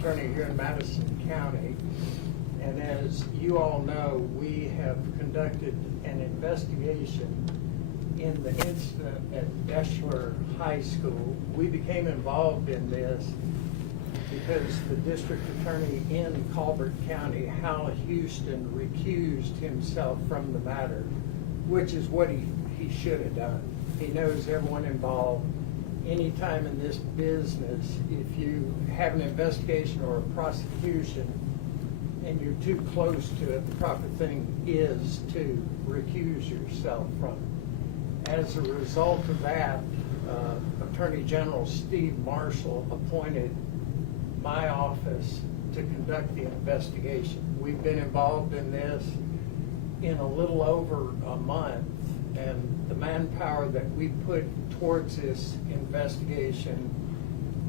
attorney here in Madison County, and as you all know, we have conducted an investigation in the incident at Deschler High School. We became involved in this because the district attorney in Colbert County, Hal Houston, recused himself from the matter, which is what he should have done. He knows everyone involved. Anytime in this business, if you have an investigation or a prosecution and you're too close to it, the proper thing is to recuse yourself from it. As a result of that, Attorney General Steve Marshall appointed my office to conduct the investigation. We've been involved in this in a little over a month, and the manpower that we put towards this investigation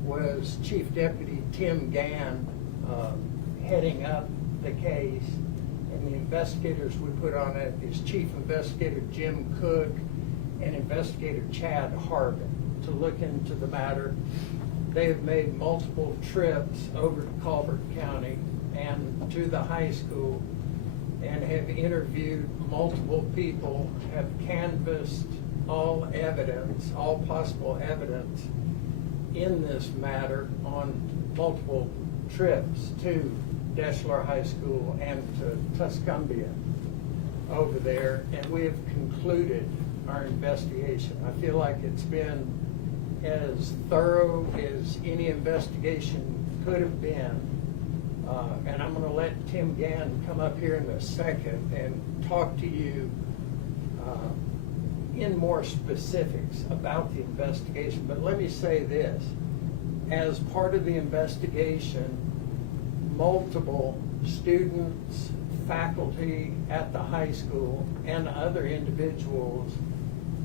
was Chief Deputy Tim Gann heading up the case, and the investigators we put on it is Chief Investigator Jim Cook and Investigator Chad Harbin to look into the matter. They have made multiple trips over to Colbert County and to the high school and have interviewed multiple people, have canvassed all evidence, all possible evidence in this matter on multiple trips to Deschler High School and to Tuscumbia over there, and we have concluded our investigation. I feel like it's been as thorough as any investigation could have been. And I'm going to let Tim Gann come up here in a second and talk to you in more specifics about the investigation. But let me say this. As part of the investigation, multiple students, faculty at the high school, and other individuals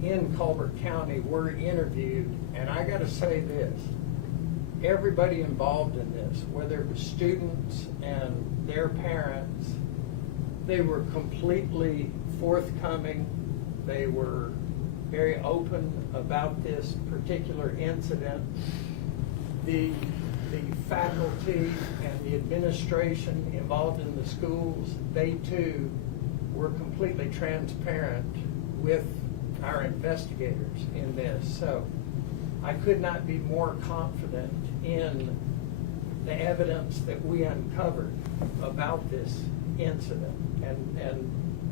in Colbert County were interviewed. And I got to say this. Everybody involved in this, whether it was students and their parents, they were completely forthcoming. They were very open about this particular incident. The faculty and the administration involved in the schools, they too were completely transparent with our investigators in this. So I could not be more confident in the evidence that we uncovered about this incident. And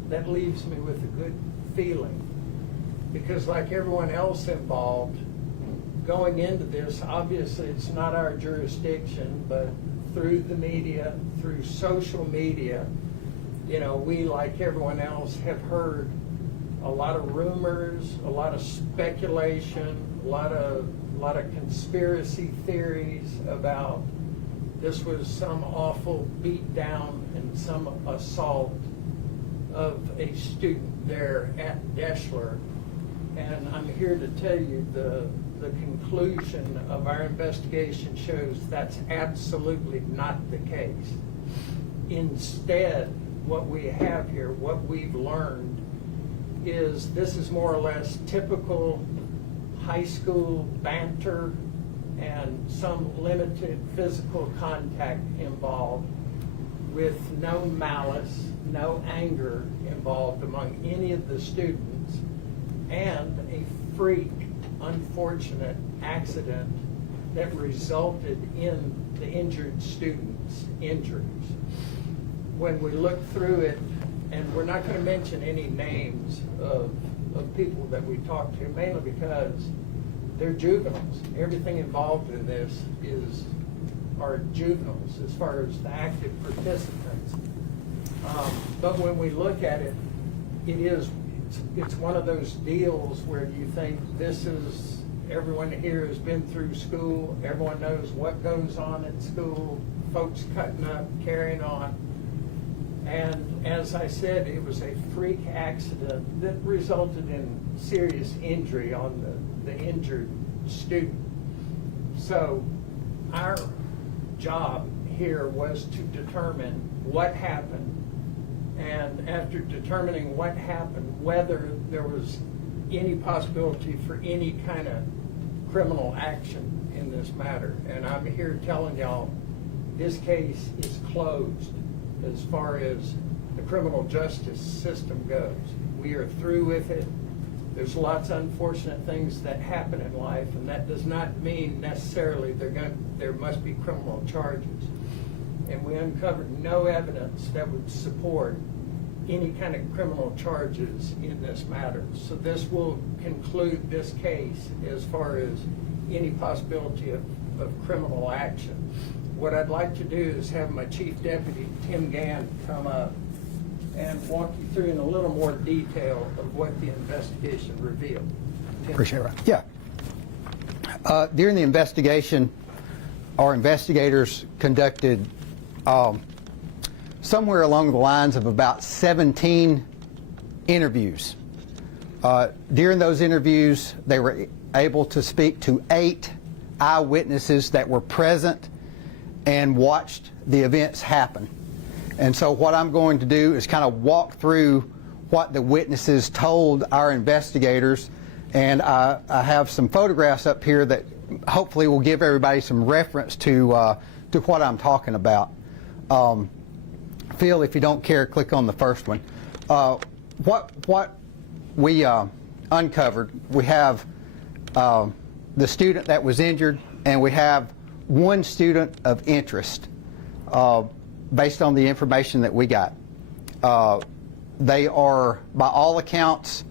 that leaves me with a good feeling, because like everyone else involved, going into this, obviously it's not our jurisdiction, but through the media, through social media, you know, we, like everyone else, have heard a lot of rumors, a lot of speculation, a lot of conspiracy theories about this was some awful beat down and some assault of a student there at Deschler. And I'm here to tell you the conclusion of our investigation shows that's absolutely not the case. Instead, what we have here, what we've learned, is this is more or less typical high school banter and some limited physical contact involved, with no malice, no anger involved among any of the students, and a freak, unfortunate accident that resulted in the injured students' injuries. When we look through it, and we're not going to mention any names of people that we talked to, mainly because they're juveniles. Everything involved in this are juveniles as far as the active participants. But when we look at it, it's one of those deals where you think everyone here has been through school, everyone knows what goes on at school, folks cutting up, carrying on. And as I said, it was a freak accident that resulted in serious injury on the injured student. So our job here was to determine what happened, and after determining what happened, whether there was any possibility for any kind of criminal action in this matter. And I'm here telling y'all this case is closed as far as the criminal justice system goes. We are through with it. There's lots of unfortunate things that happen in life, and that does not mean necessarily there must be criminal charges. And we uncovered no evidence that would support any kind of criminal charges in this matter. So this will conclude this case as far as any possibility of criminal action. What I'd like to do is have my Chief Deputy, Tim Gann, come up and walk you through in a little more detail of what the investigation revealed. Tim? Appreciate it. Yeah. During the investigation, our investigators conducted somewhere along the lines of about 17 interviews. During those interviews, they were able to speak to 8 eyewitnesses that were present and watched the events happen. And so what I'm going to do is kind of walk through what the witnesses told our investigators, and I have some photographs up here that hopefully will give everybody some reference to what I'm talking about. Phil, if you don't care, click on the first one. What we uncovered, we have the student that was injured, and we have one student of interest based on the information that we got. They are, by all accounts,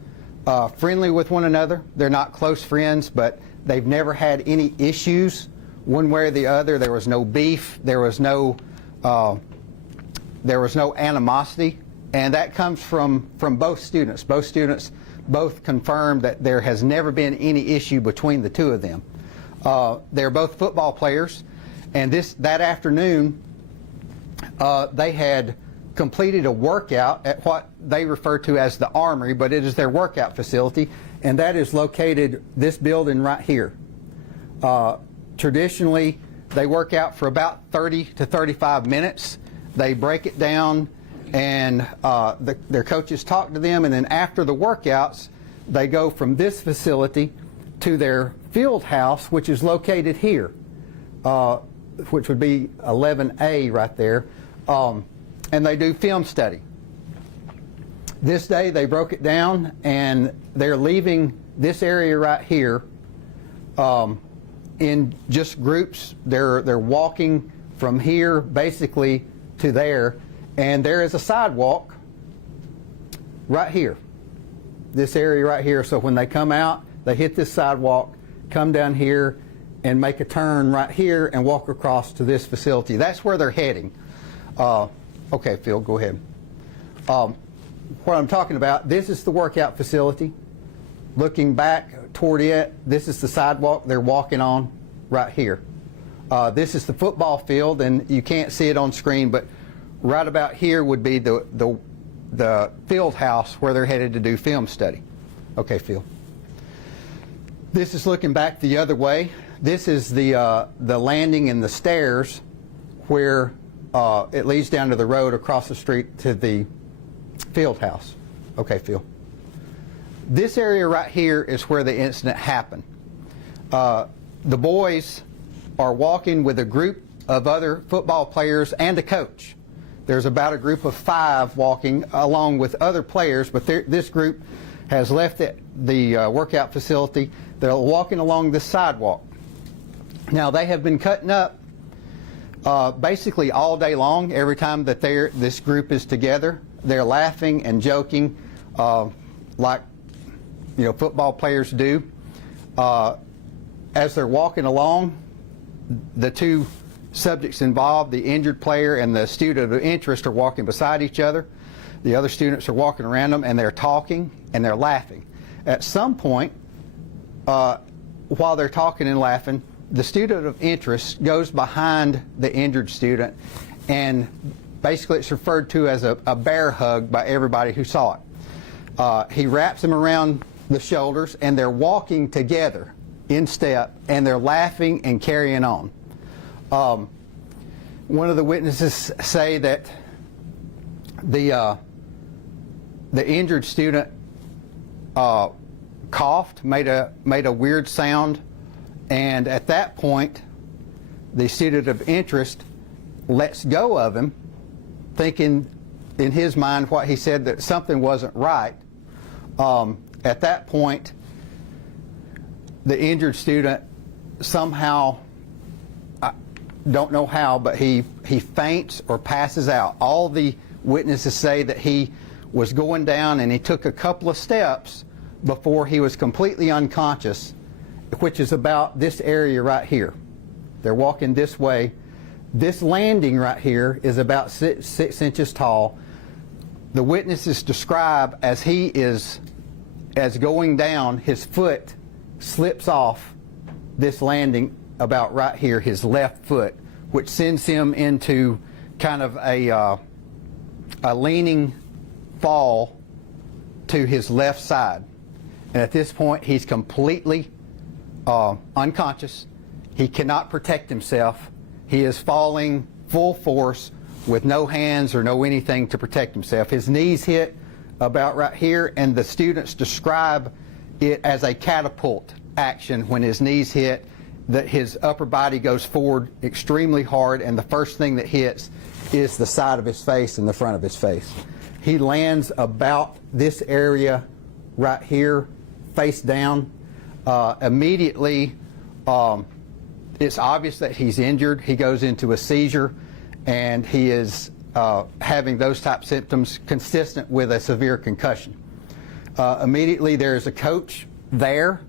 friendly with one another. They're not close friends, but they've never had any issues one way or the other. There was no beef. There was no animosity, and that comes from both students. Both students both confirmed that there has never been any issue between the two of them. They're both football players, and that afternoon they had completed a workout at what they refer to as the Armory, but it is their workout facility, and that is located this building right here. Traditionally, they work out for about 30 to 35 minutes. They break it down, and their coaches talk to them, and then after the workouts, they go from this facility to their field house, which is located here, which would be 11A right there, and they do film study. This day they broke it down, and they're leaving this area right here in just groups. They're walking from here basically to there, and there is a sidewalk right here, this area right here. So when they come out, they hit this sidewalk, come down here, and make a turn right here and walk across to this facility. That's where they're heading. Okay, Phil, go ahead. What I'm talking about, this is the workout facility. Looking back toward it, this is the sidewalk they're walking on right here. This is the football field, and you can't see it on screen, but right about here would be the field house where they're headed to do film study. Okay, Phil. This is looking back the other way. This is the landing and the stairs where it leads down to the road across the street to the field house. Okay, Phil. This area right here is where the incident happened. The boys are walking with a group of other football players and a coach. There's about a group of 5 walking along with other players, but this group has left the workout facility. They're walking along this sidewalk. Now, they have been cutting up basically all day long. Every time that this group is together, they're laughing and joking like football players do. As they're walking along, the two subjects involved, the injured player and the student of interest, are walking beside each other. The other students are walking around them, and they're talking and they're laughing. At some point, while they're talking and laughing, the student of interest goes behind the injured student, and basically it's referred to as a bear hug by everybody who saw it. He wraps him around the shoulders, and they're walking together in step, and they're laughing and carrying on. One of the witnesses say that the injured student coughed, made a weird sound, and at that point, the student of interest lets go of him, thinking in his mind what he said, that something wasn't right. At that point, the injured student somehow, I don't know how, but he faints or passes out. All the witnesses say that he was going down and he took a couple of steps before he was completely unconscious, which is about this area right here. They're walking this way. This landing right here is about 6 inches tall. The witnesses describe as he is going down, his foot slips off this landing about right here, his left foot, which sends him into kind of a leaning fall to his left side. And at this point, he's completely unconscious. He cannot protect himself. He is falling full force with no hands or no anything to protect himself. His knees hit about right here, and the students describe it as a catapult action when his knees hit, that his upper body goes forward extremely hard, and the first thing that hits is the side of his face and the front of his face. He lands about this area right here, face down. Immediately, it's obvious that he's injured. He goes into a seizure, and he is having those type symptoms consistent with a severe concussion. Immediately, there's a coach there.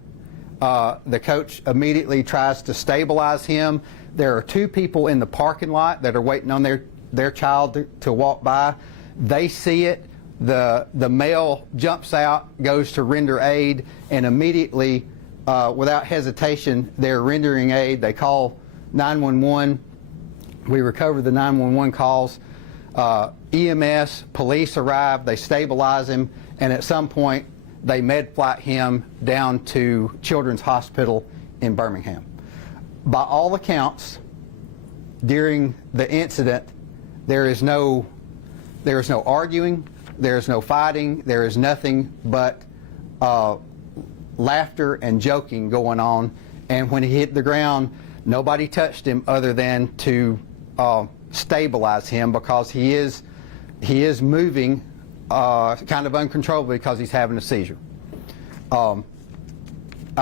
The coach immediately tries to stabilize him. There are 2 people in the parking lot that are waiting on their child to walk by. They see it. The male jumps out, goes to render aid, and immediately, without hesitation, they're rendering aid. They call 911. We recover the 911 calls. EMS, police arrive. They stabilize him, and at some point, they med flight him down to Children's Hospital in Birmingham. By all accounts, during the incident, there is no arguing, there is no fighting, there is nothing but laughter and joking going on. And when he hit the ground, nobody touched him other than to stabilize him, because he is moving kind of uncontrollably because he's having a seizure. I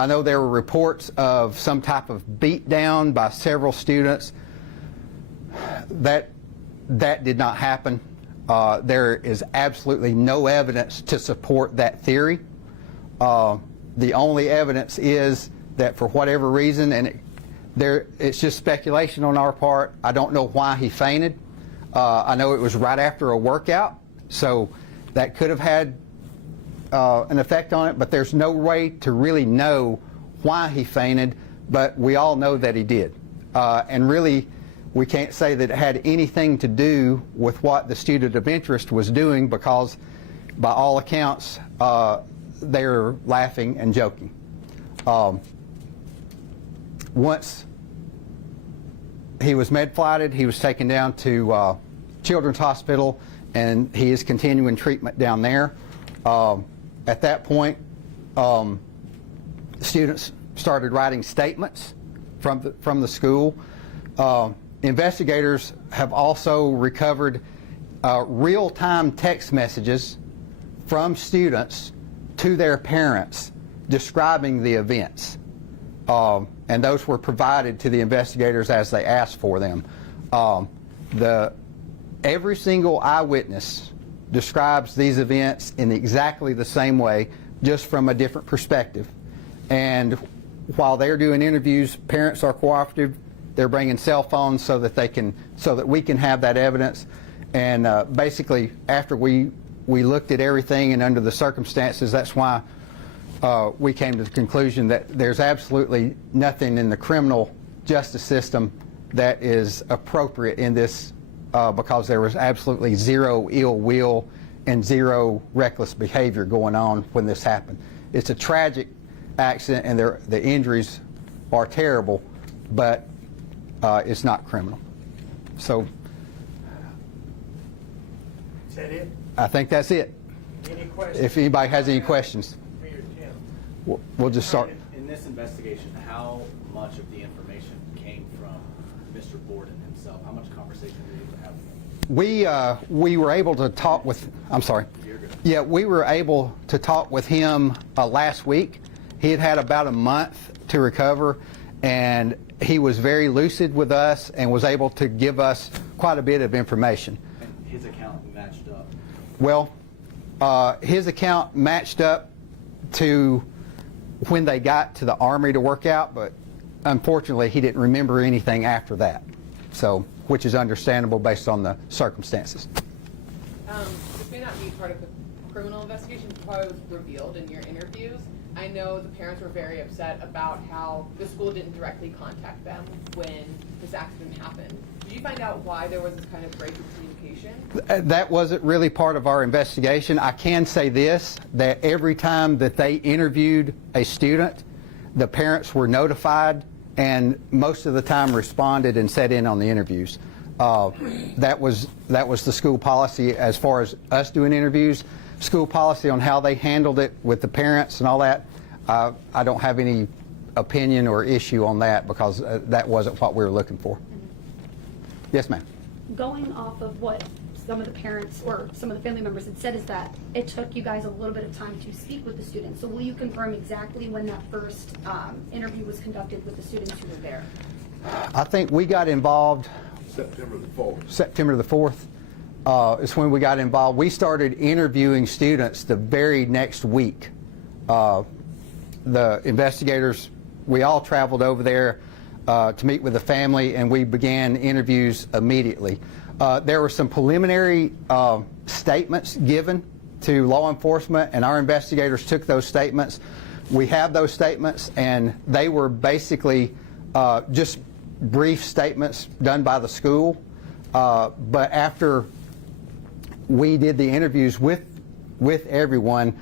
know there were reports of some type of beat down by several students. That did not happen. There is absolutely no evidence to support that theory. The only evidence is that for whatever reason, and it's just speculation on our part, I don't know why he fainted. I know it was right after a workout, so that could have had an effect on it, but there's no way to really know why he fainted, but we all know that he did. And really, we can't say that it had anything to do with what the student of interest was doing, because by all accounts, they're laughing and joking. Once he was med-flighted, he was taken down to Children's Hospital, and he is continuing treatment down there. At that point, students started writing statements from the school. Investigators have also recovered real-time text messages from students to their parents describing the events. And those were provided to the investigators as they asked for them. Every single eyewitness describes these events in exactly the same way, just from a different perspective. And while they're doing interviews, parents are cooperative. They're bringing cell phones so that we can have that evidence. And basically, after we looked at everything and under the circumstances, that's why we came to the conclusion that there's absolutely nothing in the criminal justice system that is appropriate in this, because there was absolutely zero ill will and zero reckless behavior going on when this happened. It's a tragic accident, and the injuries are terrible, but it's not criminal. So Is that it? I think that's it. Any questions? If anybody has any questions, For your Tim? we'll just start. In this investigation, how much of the information came from Mr. Borden himself? How much conversation were you able to have with him? We were able to talk with, I'm sorry. You're good. Yeah, we were able to talk with him last week. He had had about a month to recover, and he was very lucid with us and was able to give us quite a bit of information. And his account matched up. Well, his account matched up to when they got to the Armory to work out, but unfortunately he didn't remember anything after that, so which is understandable based on the circumstances. This may not be part of the criminal investigation, but probably was revealed in your interviews. I know the parents were very upset about how the school didn't directly contact them when this accident happened. Did you find out why there was this kind of break in communication? That wasn't really part of our investigation. I can say this, that every time that they interviewed a student, the parents were notified and most of the time responded and sat in on the interviews. That was the school policy as far as us doing interviews. School policy on how they handled it with the parents and all that, I don't have any opinion or issue on that because that wasn't what we were looking for. Yes, ma'am. Going off of what some of the parents or some of the family members had said is that it took you guys a little bit of time to speak with the students. So will you confirm exactly when that first interview was conducted with the students who were there? I think we got involved September the 4th. September the 4th is when we got involved. We started interviewing students the very next week. The investigators, we all traveled over there to meet with the family, and we began interviews immediately. There were some preliminary statements given to law enforcement, and our investigators took those statements. We have those statements, and they were basically just brief statements done by the school. But after we did the interviews with everyone,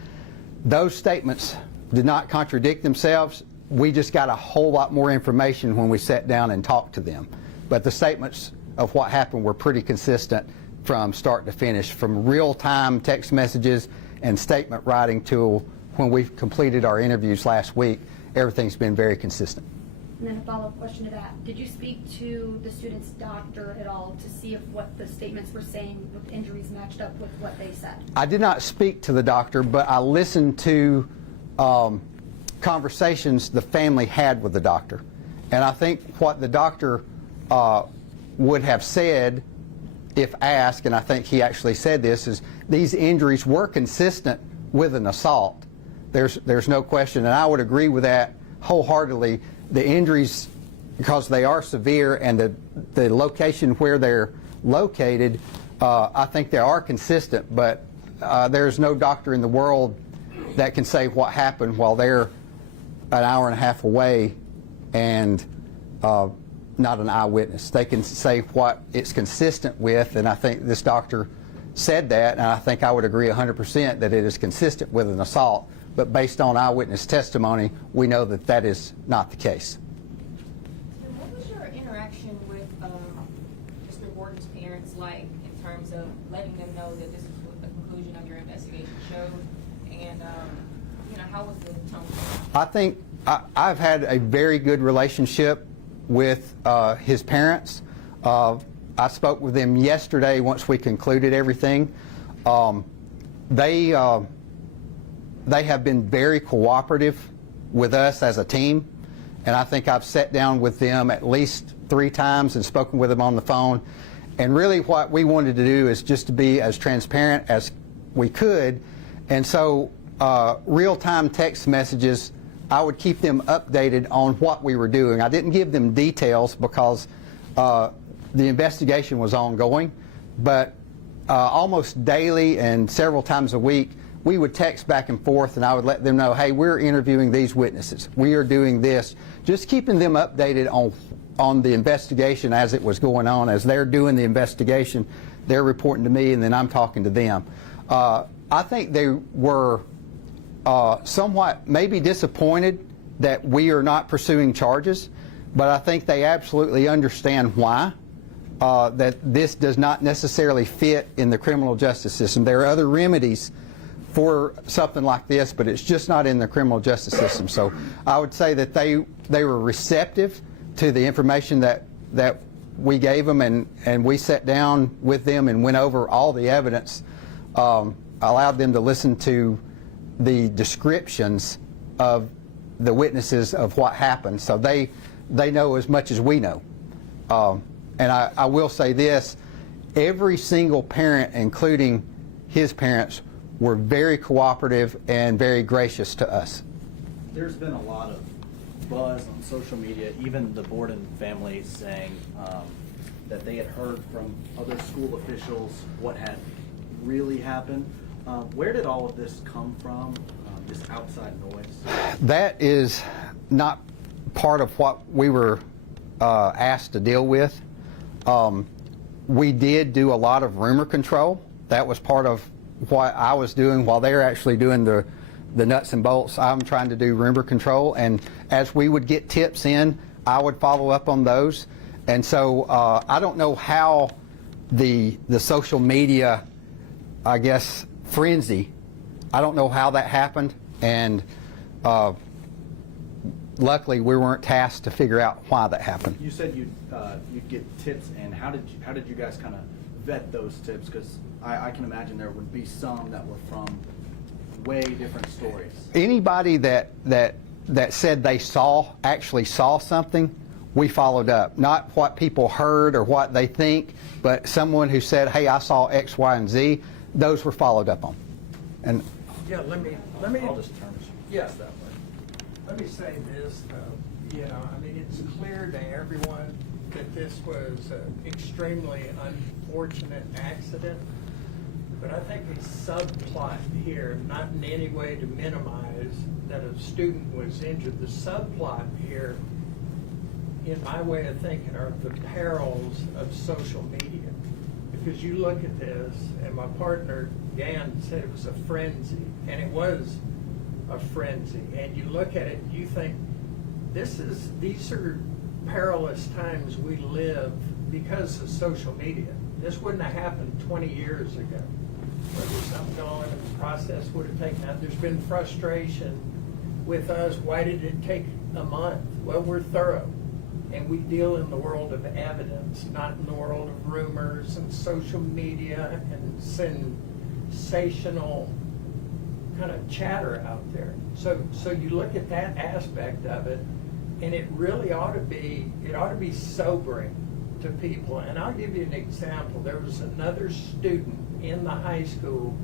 those statements did not contradict themselves. We just got a whole lot more information when we sat down and talked to them. But the statements of what happened were pretty consistent from start to finish, from real-time text messages and statement writing to when we completed our interviews last week. Everything's been very consistent. And then a follow-up question to that. Did you speak to the student's doctor at all to see if what the statements were saying with injuries matched up with what they said? I did not speak to the doctor, but I listened to conversations the family had with the doctor. And I think what the doctor would have said if asked, and I think he actually said this, is these injuries were consistent with an assault. There's no question, and I would agree with that wholeheartedly. The injuries, because they are severe and the location where they're located, I think they are consistent, but there's no doctor in the world that can say what happened while they're an hour and a half away and not an eyewitness. They can say what it's consistent with, and I think this doctor said that, and I think I would agree 100% that it is consistent with an assault, but based on eyewitness testimony, we know that that is not the case. And what was your interaction with Mr. Borden's parents like in terms of letting them know that this is what the conclusion of your investigation showed, and how was the tone? I think I've had a very good relationship with his parents. I spoke with them yesterday once we concluded everything. They have been very cooperative with us as a team, and I think I've sat down with them at least 3 times and spoken with them on the phone. And really what we wanted to do is just to be as transparent as we could, and so real-time text messages, I would keep them updated on what we were doing. I didn't give them details because the investigation was ongoing, but almost daily and several times a week, we would text back and forth, and I would let them know, hey, we're interviewing these witnesses. We are doing this. Just keeping them updated on the investigation as it was going on. As they're doing the investigation, they're reporting to me, and then I'm talking to them. I think they were somewhat maybe disappointed that we are not pursuing charges, but I think they absolutely understand why. That this does not necessarily fit in the criminal justice system. There are other remedies for something like this, but it's just not in the criminal justice system. So I would say that they were receptive to the information that we gave them, and we sat down with them and went over all the evidence, allowed them to listen to the descriptions of the witnesses of what happened, so they know as much as we know. And I will say this, every single parent, including his parents, were very cooperative and very gracious to us. There's been a lot of buzz on social media, even the Borden family saying that they had heard from other school officials what had really happened. Where did all of this come from, this outside noise? That is not part of what we were asked to deal with. We did do a lot of rumor control. That was part of what I was doing while they're actually doing the nuts and bolts. I'm trying to do rumor control, and as we would get tips in, I would follow up on those. And so I don't know how the social media, I guess, frenzy, I don't know how that happened, and luckily we weren't tasked to figure out why that happened. You said you'd get tips, and how did you guys kind of vet those tips? Because I can imagine there would be some that were from way different stories. Anybody that said they actually saw something, we followed up. Not what people heard or what they think, but someone who said, hey, I saw X, Y, and Z, those were followed up on. And Yeah, let me. I'll just turn it. Yes, that way. Let me say this, though. You know, I mean, it's clear to everyone that this was an extremely unfortunate accident. But I think the subplot here, not in any way to minimize that a student was injured, the subplot here, in my way of thinking, are the perils of social media. Because you look at this, and my partner, Dan, said it was a frenzy, and it was a frenzy. And you look at it, you think, these are perilous times we live because of social media. This wouldn't have happened 20 years ago. Whether something going in the process would have taken out. There's been frustration with us. Why did it take a month? Well, we're thorough. And we deal in the world of evidence, not in the world of rumors and social media and sensational kind of chatter out there. So you look at that aspect of it, and it really ought to be sobering to people. And I'll give you an example. There was another student in the high school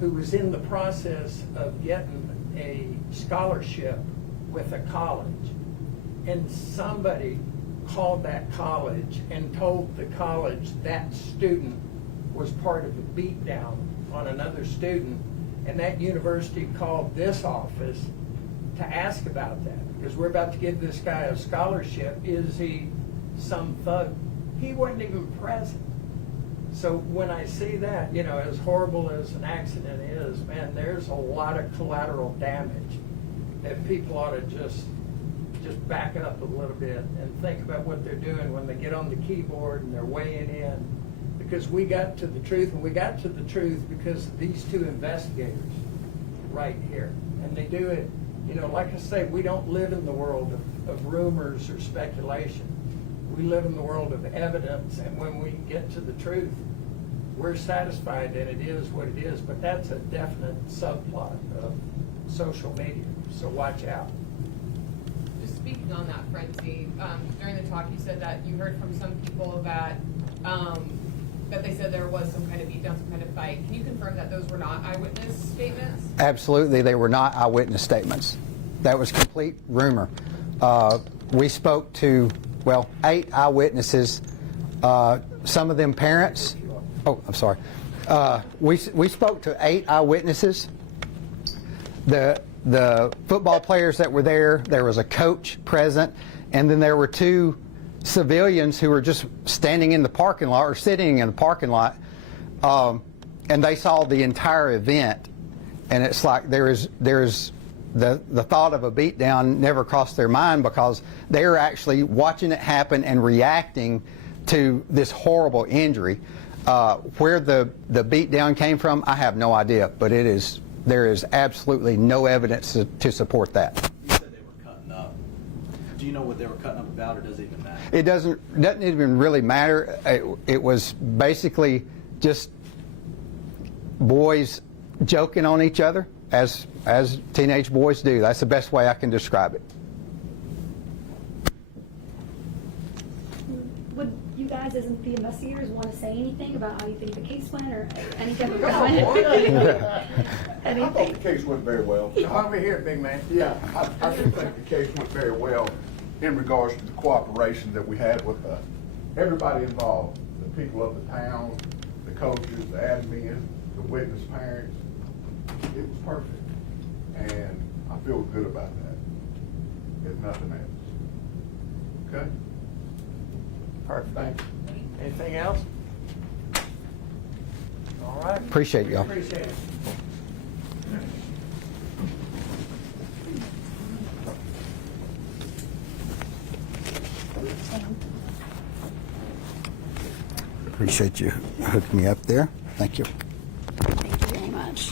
who was in the process of getting a scholarship with a college. And somebody called that college and told the college that student was part of a beatdown on another student. And that university called this office to ask about that, because we're about to give this guy a scholarship. Is he some thug? He wasn't even present. So when I see that, you know, as horrible as an accident is, man, there's a lot of collateral damage that people ought to just back up a little bit and think about what they're doing when they get on the keyboard and they're weighing in. Because we got to the truth, and we got to the truth because of these two investigators right here. And they do it, you know, like I say, we don't live in the world of rumors or speculation. We live in the world of evidence, and when we get to the truth, we're satisfied that it is what it is. But that's a definite subplot of social media, so watch out. Just speaking on that frenzy, during the talk you said that you heard from some people that that they said there was some kind of beatdown, some kind of fight. Can you confirm that those were not eyewitness statements? Absolutely, they were not eyewitness statements. That was complete rumor. We spoke to, 8 eyewitnesses, some of them parents. Oh, I'm sorry. We spoke to 8 eyewitnesses. The football players that were there was a coach present, and then there were 2 civilians who were just standing in the parking lot or sitting in the parking lot, and they saw the entire event. And it's like there's the thought of a beatdown never crossed their mind, because they're actually watching it happen and reacting to this horrible injury. Where the beatdown came from, I have no idea, but there is absolutely no evidence to support that. You said they were cutting up. Do you know what they were cutting up about, or does it even matter? It doesn't even really matter. It was basically just boys joking on each other, as teenage boys do. That's the best way I can describe it. Would you guys, as the investigators, want to say anything about how you think the case went, or anything about it? I thought the case went very well. Over here, big man. Yeah, I do think the case went very well in regards to the cooperation that we had with everybody involved, the people of the town, the coaches, the admin, the witness parents. It was perfect, and I feel good about that, if nothing else. Okay? Perfect. Thank you. Anything else? All right. Appreciate y'all. Appreciate it. Appreciate you hooking me up there. Thank you. Thank you very much.